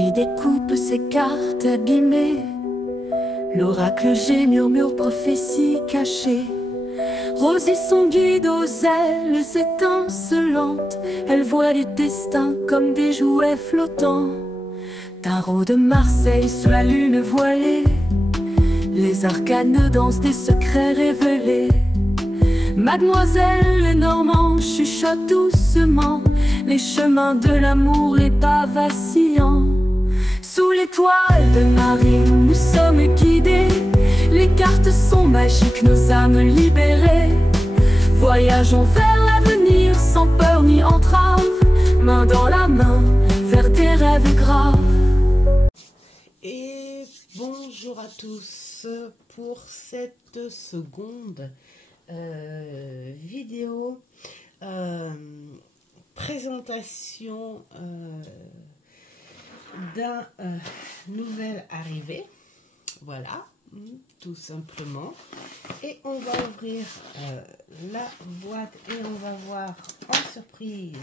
Marie découpe ses cartes abîmées. L'oracle G murmure prophétie cachée. Rosie son guide aux ailes étincelantes. Elle voit les destins comme des jouets flottants. Tarot de Marseille sous la lune voilée. Les arcanes dansent des secrets révélés. Mademoiselle Lenormand chuchote doucement les chemins de l'amour, les pas vacillants. Sous l'étoile de Marie, nous sommes guidés. Les cartes sont magiques, nos âmes libérées. Voyageons vers l'avenir sans peur ni entrave, main dans la main vers des rêves graves. Et bonjour à tous pour cette seconde vidéo présentation d'un nouvel arrivé, voilà, tout simplement. Et on va ouvrir la boîte et on va voir en surprise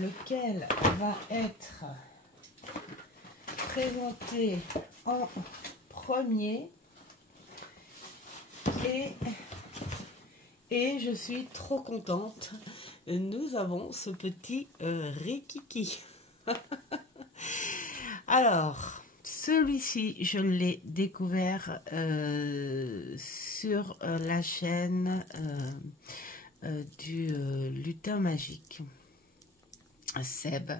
lequel va être présenté en premier. Et je suis trop contente. Nous avons ce petit Rikiki. Alors, celui-ci, je l'ai découvert sur la chaîne du lutin magique, Seb.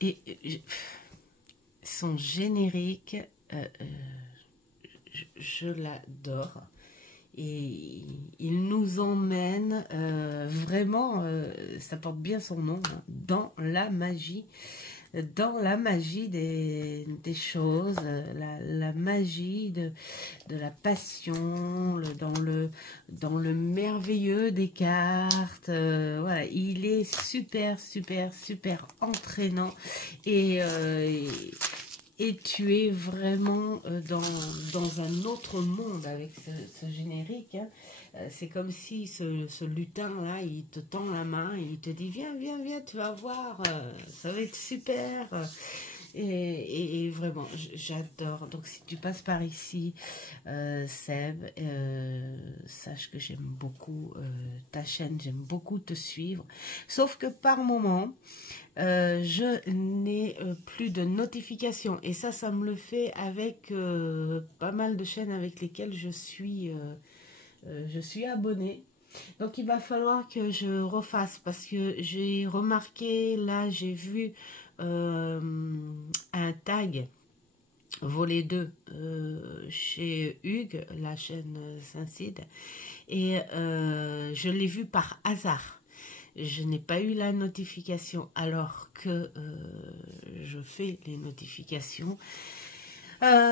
Et son générique, je l'adore. Et il nous emmène vraiment, ça porte bien son nom, hein, dans la magie des choses, la magie de la passion, dans le merveilleux des cartes. Voilà, il est super entraînant et tu es vraiment dans un autre monde avec ce générique. Hein. C'est comme si ce lutin-là, il te tend la main et il te dit « Viens, tu vas voir, ça va être super ». Et vraiment, j'adore. Donc, si tu passes par ici, Seb, sache que j'aime beaucoup ta chaîne, j'aime beaucoup te suivre. Sauf que par moment, je n'ai plus de notifications. Et ça me le fait avec pas mal de chaînes avec lesquelles je suis abonnée. Donc, il va falloir que je refasse parce que j'ai remarqué, là, j'ai vu un tag volet 2 chez Hugues, la chaîne Saint-Cide, et je l'ai vu par hasard. Je n'ai pas eu la notification alors que je fais les notifications.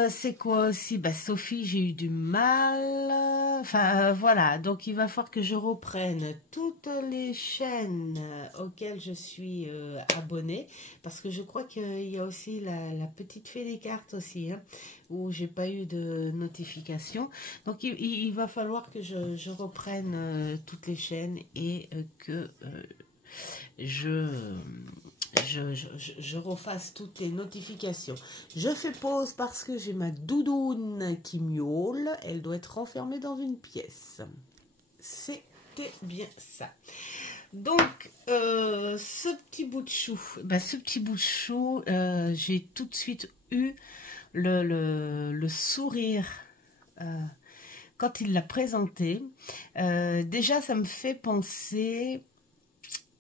C'est quoi aussi? Bah, Sophie, j'ai eu du mal. Enfin, voilà. Donc, il va falloir que je reprenne toutes les chaînes auxquelles je suis abonnée. Parce que je crois qu'il y a aussi la petite fée des cartes aussi, hein, où j'ai pas eu de notification. Donc, il va falloir que je reprenne toutes les chaînes et que je refasse toutes les notifications. Je fais pause parce que j'ai ma doudoune qui miaule. Elle doit être enfermée dans une pièce. C'était bien ça. Donc, ce petit bout de chou, j'ai tout de suite eu le sourire quand il l'a présenté. Déjà, ça me fait penser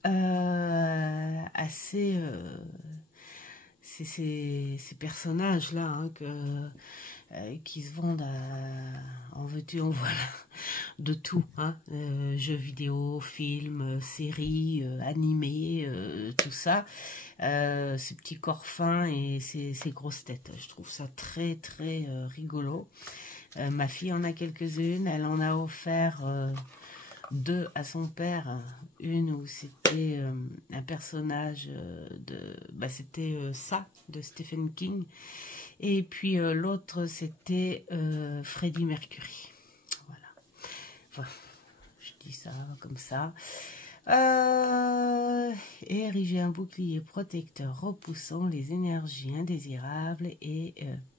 à ces personnages-là, hein, qui se vendent en veux-tu, en voilà, de tout, hein, jeux vidéo, films, séries, animés, tout ça, ces petits corps fins et ces grosses têtes. Je trouve ça très rigolo. Ma fille en a quelques-unes, elle en a offert 2 à son père, une où c'était un personnage c'était ça de Stephen King, et puis l'autre c'était Freddie Mercury. Voilà, enfin, je dis ça comme ça. Ériger un bouclier protecteur repoussant les énergies indésirables et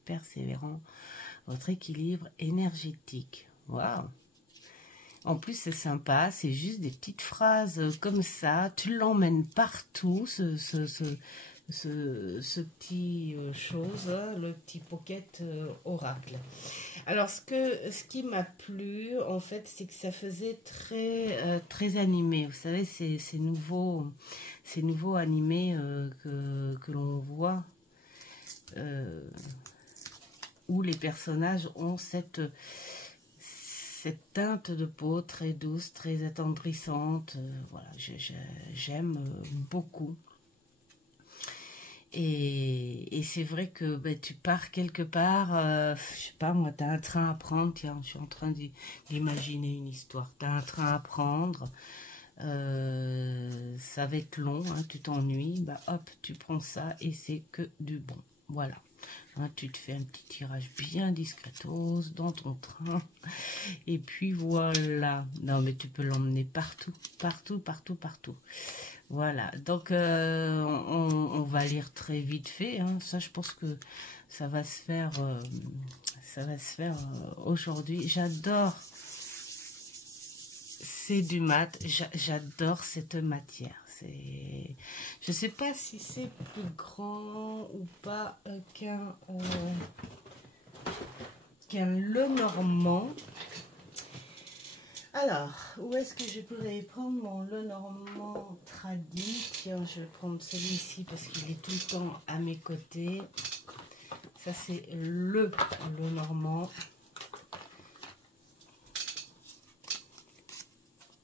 persévérant votre équilibre énergétique. Waouh! En plus, c'est sympa, c'est juste des petites phrases comme ça. Tu l'emmènes partout, ce petit chose, le petit pocket oracle. Alors, ce qui m'a plu, en fait, c'est que ça faisait très animé. Vous savez, ces nouveaux animés que l'on voit, où les personnages ont cette teinte de peau très douce, très attendrissante. Voilà, j'aime beaucoup. Et c'est vrai que tu pars quelque part, je sais pas moi, tu as un train à prendre, tiens, je suis en train d'imaginer une histoire. Tu as un train à prendre, ça va être long, hein, tu t'ennuies, hop, tu prends ça et c'est que du bon. Voilà. Hein, tu te fais un petit tirage bien discretos dans ton train. Et puis voilà. Non, mais tu peux l'emmener partout, partout, partout, partout. Voilà. Donc, on va lire très vite fait. Hein. Ça, je pense que ça va se faire, aujourd'hui. J'adore. C'est du mat. J'adore cette matière. Je sais pas si c'est plus grand ou pas qu'un Lenormand. Alors, où est-ce que je pourrais prendre mon Lenormand tradit? Tiens, je vais prendre celui-ci parce qu'il est tout le temps à mes côtés. Ça, c'est le Lenormand.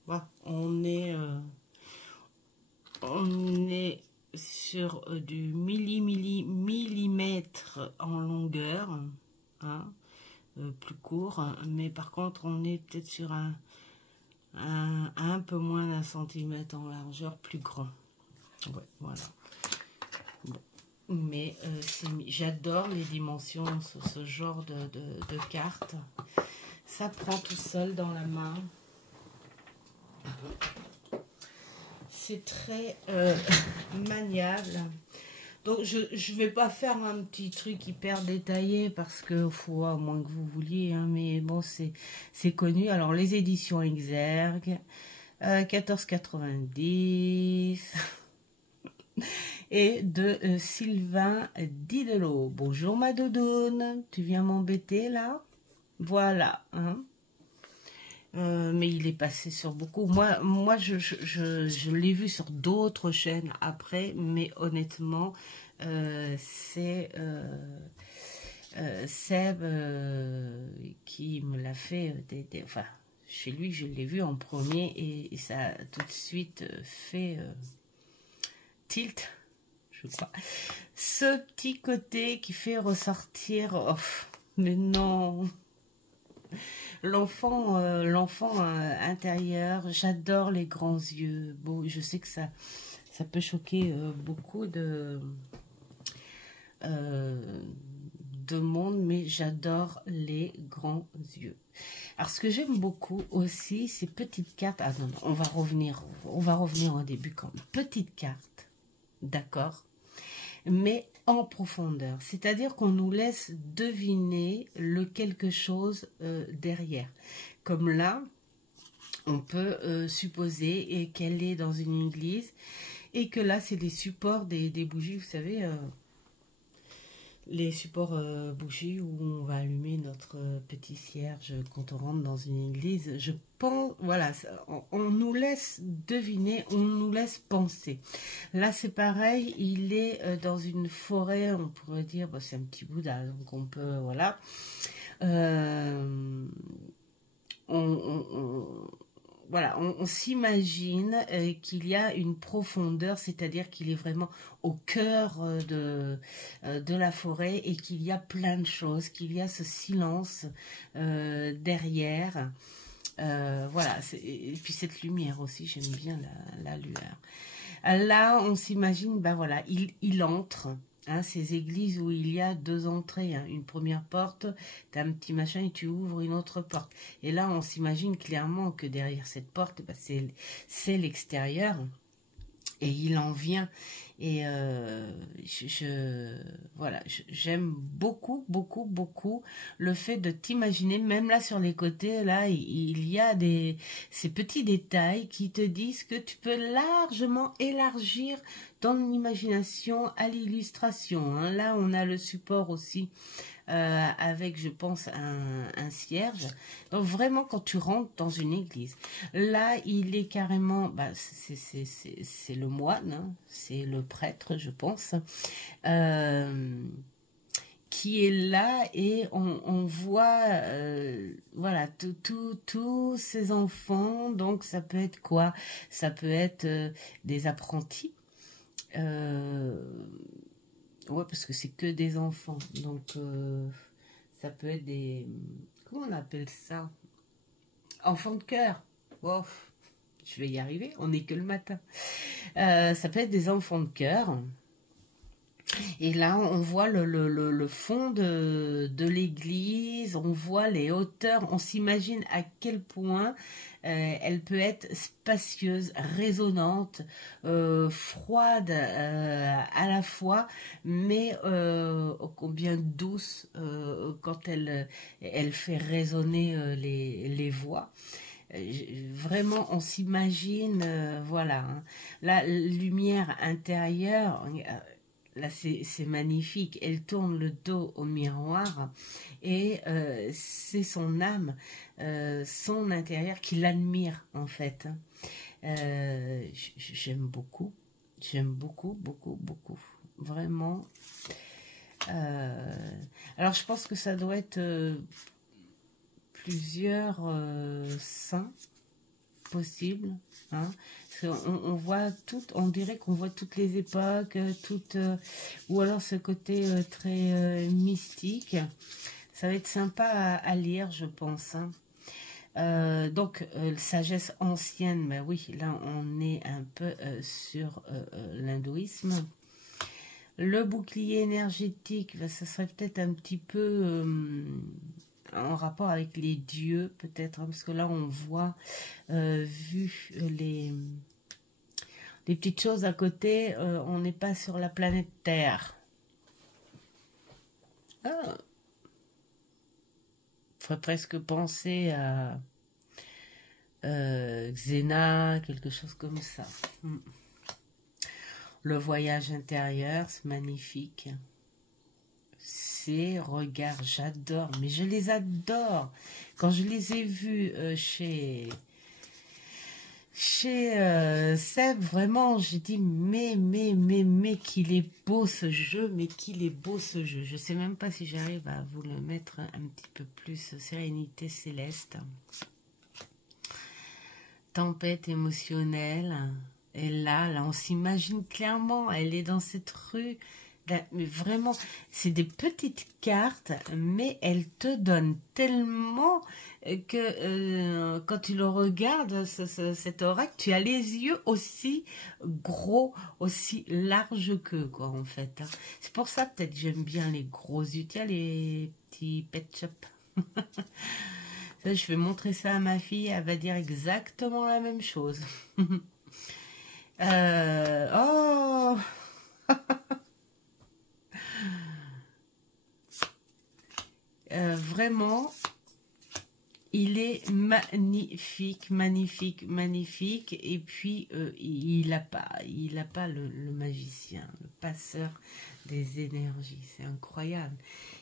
Voilà, on est sur du millimètre en longueur, hein, plus court, mais par contre on est peut-être sur un peu moins d'un centimètre en largeur, plus grand. Ouais, voilà. Bon. Mais j'adore les dimensions, ce genre de cartes. Ça prend tout seul dans la main. C'est très maniable. Donc je ne vais pas faire un petit truc hyper détaillé parce que faut à moins que vous vouliez, hein, mais bon, c'est connu. Alors les éditions Exergue, 14,90 et de Sylvain Didelot. Bonjour ma doudoune, tu viens m'embêter là? Voilà, hein. Mais il est passé sur beaucoup. Moi je l'ai vu sur d'autres chaînes après, mais honnêtement, c'est Seb qui me l'a fait. Enfin, chez lui, je l'ai vu en premier et ça a tout de suite fait tilt, je crois. Ce petit côté qui fait ressortir. Oh, mais non! L'enfant intérieur, j'adore les grands yeux. Bon, je sais que ça peut choquer beaucoup de monde, mais j'adore les grands yeux. Alors, ce que j'aime beaucoup aussi, ces petites cartes. Ah non, on va revenir au début quand même. Petites cartes, d'accord, mais en profondeur, c'est-à-dire qu'on nous laisse deviner le quelque chose derrière. Comme là, on peut supposer qu'elle est dans une église et que là, c'est des supports, des bougies, vous savez, les supports bougies où on va allumer notre petit cierge quand on rentre dans une église. Je pense, voilà, on nous laisse deviner, on nous laisse penser. Là, c'est pareil, il est dans une forêt, on pourrait dire, bah, c'est un petit Bouddha, donc on peut, voilà. Voilà, on s'imagine qu'il y a une profondeur, c'est-à-dire qu'il est vraiment au cœur de la forêt et qu'il y a plein de choses, qu'il y a ce silence derrière. Voilà, et puis cette lumière aussi, j'aime bien la lueur. Là, on s'imagine, ben voilà, il entre Hein, ces églises où il y a deux entrées, hein, une première porte, tu as un petit machin et tu ouvres une autre porte. Et là, on s'imagine clairement que derrière cette porte, bah, c'est l'extérieur. Et il en vient. Et voilà, j'aime beaucoup, beaucoup, beaucoup le fait de t'imaginer, même là sur les côtés, là, il y a ces petits détails qui te disent que tu peux largement élargir ton imagination à l'illustration. Hein. Là, on a le support aussi avec, je pense, un cierge. Donc vraiment, quand tu rentres dans une église, là, il est carrément, bah, c'est le moine, hein, c'est le prêtre, je pense, qui est là et on voit, voilà, tous ces enfants. Donc ça peut être quoi? Ça peut être des apprentis. Ouais, parce que c'est que des enfants. Donc, ça peut être des... Comment on appelle ça? Enfants de cœur. Wow, je vais y arriver, on n'est que le matin. Ça peut être des enfants de cœur. Et là, on voit le fond de l'église, on voit les hauteurs, on s'imagine à quel point elle peut être spacieuse, résonnante, froide à la fois, mais combien douce quand elle fait résonner les voix. Vraiment, on s'imagine, voilà, hein, la lumière intérieure. Là, c'est magnifique. Elle tourne le dos au miroir et c'est son âme, son intérieur qui l'admire en fait. J'aime beaucoup. J'aime beaucoup, beaucoup, beaucoup. Vraiment. Alors, je pense que ça doit être plusieurs saints possibles. Hein. On voit tout, on dirait qu'on voit toutes les époques, ou alors ce côté très mystique. Ça va être sympa à lire, je pense. Hein. Donc, sagesse ancienne, ben oui, là on est un peu sur l'hindouisme. Le bouclier énergétique, ben, ça serait peut-être un petit peu en rapport avec les dieux, peut-être, hein, parce que là on voit, vu les petites choses à côté, on n'est pas sur la planète Terre. Ah. Faudrait presque penser à Xena, quelque chose comme ça. Le voyage intérieur, c'est magnifique. Ces regards, j'adore, mais je les adore. Quand je les ai vus chez Seb, vraiment, j'ai dit, mais qu'il est beau ce jeu, mais qu'il est beau ce jeu. Je sais même pas si j'arrive à vous le mettre un petit peu plus, sérénité céleste. Tempête émotionnelle. Et là, on s'imagine clairement, elle est dans cette rue. Là, mais vraiment, c'est des petites cartes, mais elles te donnent tellement que quand tu le regardes, cet oracle, tu as les yeux aussi gros, aussi larges que, quoi, en fait. Hein. C'est pour ça, peut-être, que j'aime bien les gros yeux. Tiens, les petits pet shop. Ça, je vais montrer ça à ma fille, elle va dire exactement la même chose. Oh vraiment, il est magnifique, magnifique, magnifique. Et puis, il n'a pas le magicien, le passeur des énergies. C'est incroyable.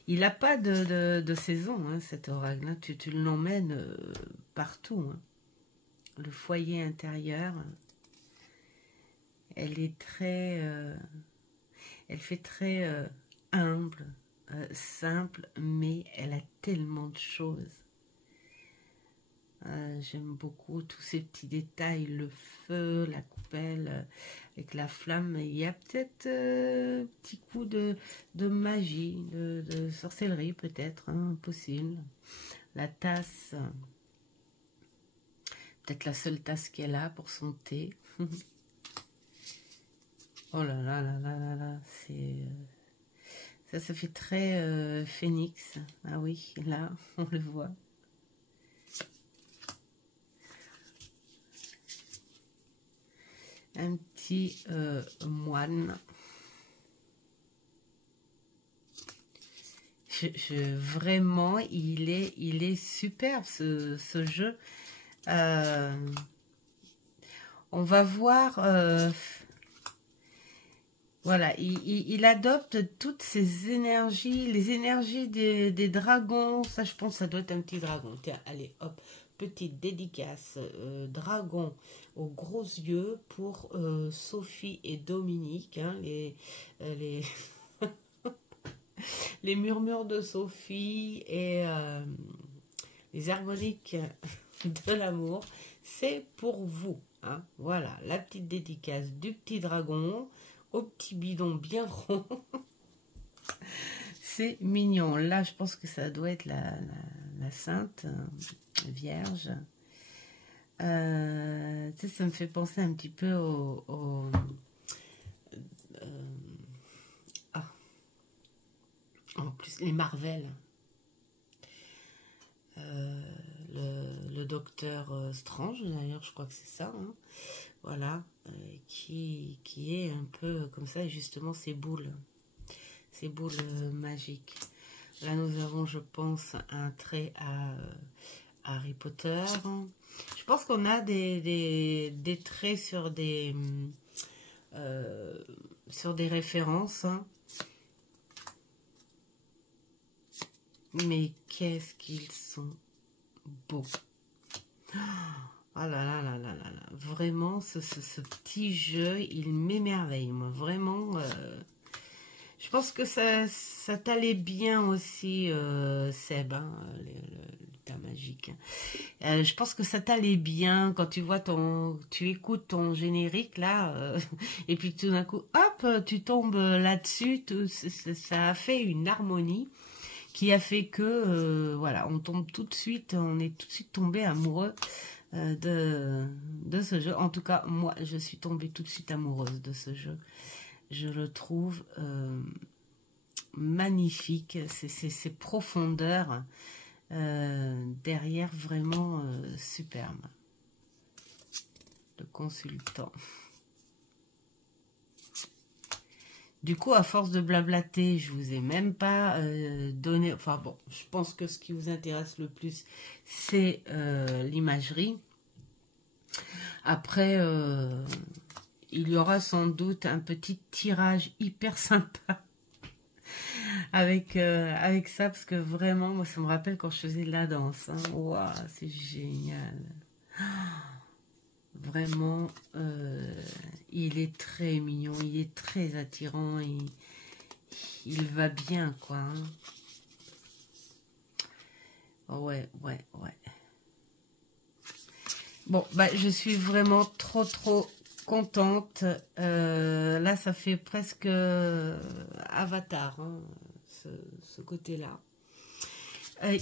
Il n'a pas de saison, hein, cet oracle. Hein. Tu l'emmènes partout. Hein. Le foyer intérieur, elle est très... elle fait très humble. Simple, mais elle a tellement de choses. J'aime beaucoup tous ces petits détails, le feu, la coupelle avec la flamme. Il y a peut-être un petit coup de magie, de sorcellerie peut-être, hein, possible. La tasse, peut-être la seule tasse qu'elle a pour son thé. Oh là là là là là là, c'est... Ça fait très phénix. Ah oui, là, on le voit. Un petit moine. Vraiment, il est superbe ce jeu. On va voir. Voilà, il adopte toutes ces énergies, les énergies des dragons. Ça, je pense, ça doit être un petit dragon. Tiens, allez, hop, petite dédicace. Dragon aux gros yeux pour Sophie et Dominique. Hein, les les murmures de Sophie et les harmoniques de l'amour. C'est pour vous. Hein, voilà, la petite dédicace du petit dragon au petit bidon bien rond. C'est mignon. Là, je pense que ça doit être la Sainte Vierge. Ça me fait penser un petit peu en plus, les Marvel. Le docteur Strange, d'ailleurs, je crois que c'est ça. Hein. Voilà, qui est un peu comme ça, et justement ces boules magiques. Là, nous avons, je pense, un trait à Harry Potter. Je pense qu'on a des traits sur des références. Hein. Mais qu'est-ce qu'ils sont beaux! Oh là là là là là là. Vraiment, ce petit jeu, il m'émerveille. Moi, vraiment, je pense que ça t'allait bien aussi, Seb, hein, l'état magique. Je pense que ça t'allait bien quand tu vois tu écoutes ton générique là, et puis tout d'un coup, hop, tu tombes là-dessus. Ça a fait une harmonie qui a fait que, voilà, on est tout de suite tombé amoureux de ce jeu. En tout cas, moi, je suis tombée tout de suite amoureuse de ce jeu. Je le trouve magnifique. Ces profondeurs derrière, vraiment superbe. Le consultant. Du coup, à force de blablater, je vous ai même pas donné... Enfin bon, je pense que ce qui vous intéresse le plus, c'est l'imagerie. Après, il y aura sans doute un petit tirage hyper sympa avec ça, parce que vraiment, moi, ça me rappelle quand je faisais de la danse. Hein. Waouh, c'est génial. Vraiment, il est très mignon, il est très attirant, il va bien, quoi. Hein. Ouais. Bon, bah, je suis vraiment trop contente. Là, ça fait presque Avatar, hein, ce côté-là.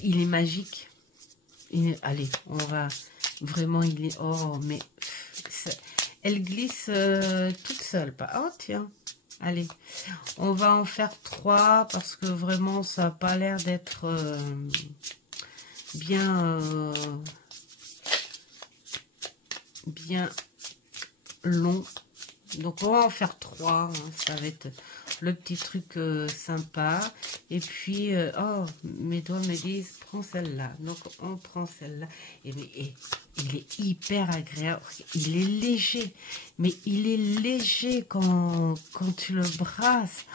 Il est magique. Allez, on va... Vraiment, il est... Oh, mais... Elle glisse toute seule. Oh, tiens. Allez, on va en faire 3 parce que vraiment, ça n'a pas l'air d'être bien long. Donc, on va en faire 3. Hein, ça va être le petit truc sympa. Et puis, oh, mes doigts me disent, prends celle-là. Donc, on prend celle-là. Et il est hyper agréable. Il est léger. Mais il est léger quand tu le brasses.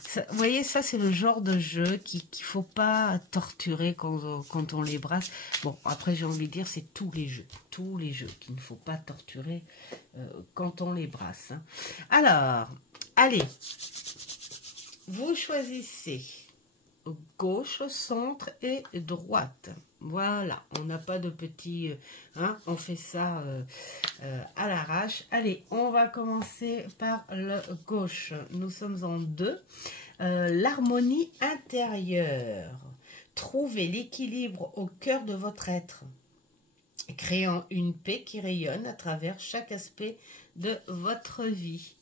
Ça, vous voyez, ça, c'est le genre de jeu qu'il ne faut pas torturer quand on les brasse. Bon, après, j'ai envie de dire, c'est tous les jeux qu'il ne faut pas torturer quand on les brasse. Hein. Alors, allez, vous choisissez gauche, centre et droite. Voilà, on n'a pas de petit... hein, on fait ça à l'arrache. Allez, on va commencer par le gauche. Nous sommes en 2. L'harmonie intérieure. Trouvez l'équilibre au cœur de votre être, créant une paix qui rayonne à travers chaque aspect de votre vie.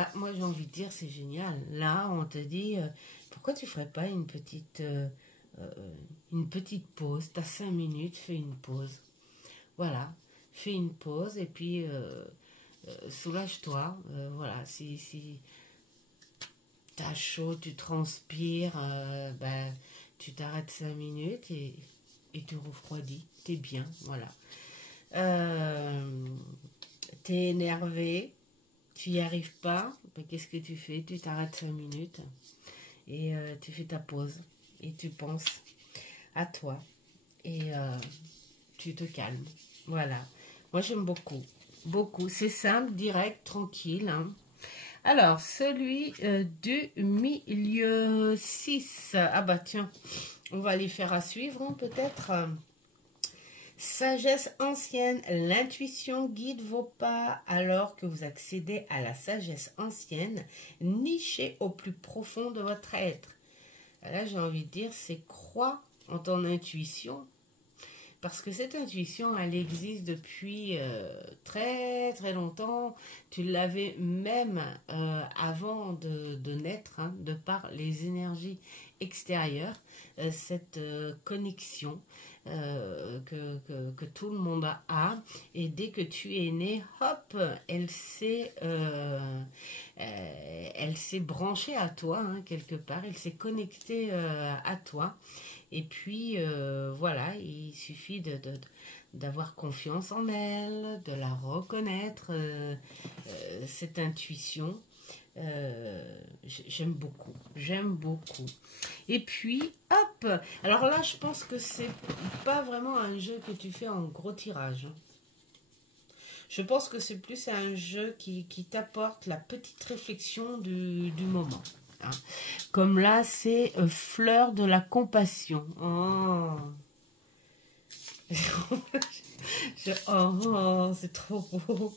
Bah, moi, j'ai envie de dire, c'est génial. Là, on te dit, pourquoi tu ferais pas une petite pause? T'as 5 minutes, fais une pause. Voilà, fais une pause et puis soulage-toi. Voilà, si t'as chaud, tu transpires, ben, tu t'arrêtes 5 minutes et tu refroidis. T'es bien, voilà. T'es énervé, tu n'y arrives pas, ben, qu'est-ce que tu fais? Tu t'arrêtes 5 minutes et tu fais ta pause et tu penses à toi et tu te calmes. Voilà. Moi, j'aime beaucoup. Beaucoup. C'est simple, direct, tranquille. Hein. Alors, celui du milieu 6. Ah bah tiens, on va les faire à suivre, hein, peut-être. Sagesse ancienne, l'intuition guide vos pas alors que vous accédez à la sagesse ancienne, nichez au plus profond de votre être. Là, j'ai envie de dire, c'est crois en ton intuition, parce que cette intuition, elle existe depuis très très longtemps. Tu l'avais même avant de naître, hein, de par les énergies extérieures, cette connexion que tout le monde a. Et dès que tu es né, hop, elle s'est branchée à toi, hein, quelque part. Elle s'est connectée à toi. Et puis, voilà, il suffit d'avoir confiance en elle, de la reconnaître, cette intuition. J'aime beaucoup, j'aime beaucoup. Et puis, hop, alors là, je pense que c'est pas vraiment un jeu que tu fais en gros tirage. Je pense que c'est plus un jeu qui t'apporte la petite réflexion du moment. Hein. Comme là, c'est fleur de la compassion. Oh, oh c'est trop beau.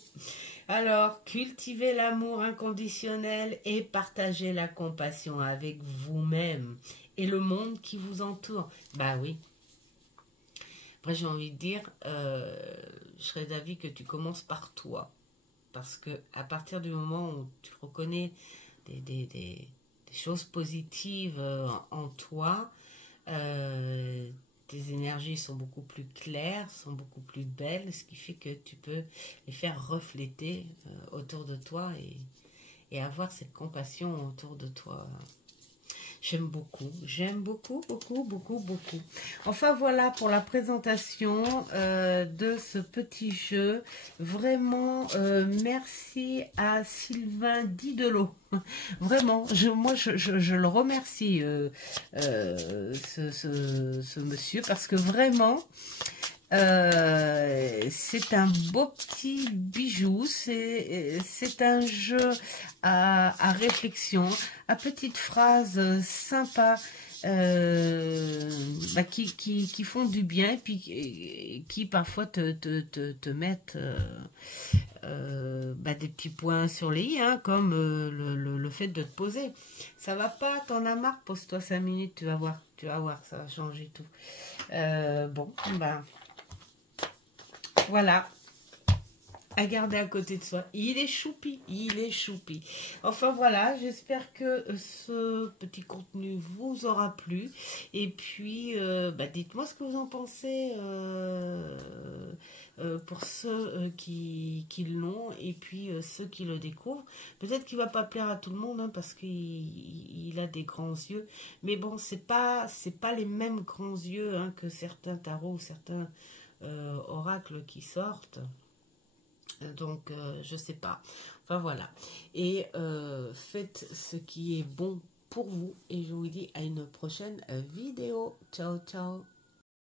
Alors, cultivez l'amour inconditionnel et partagez la compassion avec vous-même et le monde qui vous entoure. Bah oui. Après, j'ai envie de dire, je serais d'avis que tu commences par toi. Parce que à partir du moment où tu reconnais des choses positives en toi, tes énergies sont beaucoup plus claires, sont beaucoup plus belles, ce qui fait que tu peux les faire refléter autour de toi et avoir cette compassion autour de toi. J'aime beaucoup, beaucoup, beaucoup, beaucoup. Enfin voilà pour la présentation de ce petit jeu. Vraiment, merci à Sylvain Didelot. Vraiment, je le remercie, ce monsieur, parce que vraiment, c'est un beau petit bijou, c'est un jeu à réflexion, à petites phrases sympas qui font du bien et puis qui parfois te mettent des petits points sur les i, hein, comme le fait de te poser. Ça va pas, t'en as marre, pose-toi 5 minutes, tu vas voir, ça va changer tout. Voilà, à garder à côté de soi. Il est choupi. Enfin voilà, j'espère que ce petit contenu vous aura plu. Et puis, dites-moi ce que vous en pensez pour ceux qui l'ont et puis ceux qui le découvrent. Peut-être qu'il ne va pas plaire à tout le monde, hein, parce qu'il a des grands yeux. Mais bon, c'est pas les mêmes grands yeux, hein, que certains tarots ou certains oracles qui sortent. Donc, je sais pas. Enfin, voilà. Et faites ce qui est bon pour vous. Et je vous dis à une prochaine vidéo. Ciao, ciao.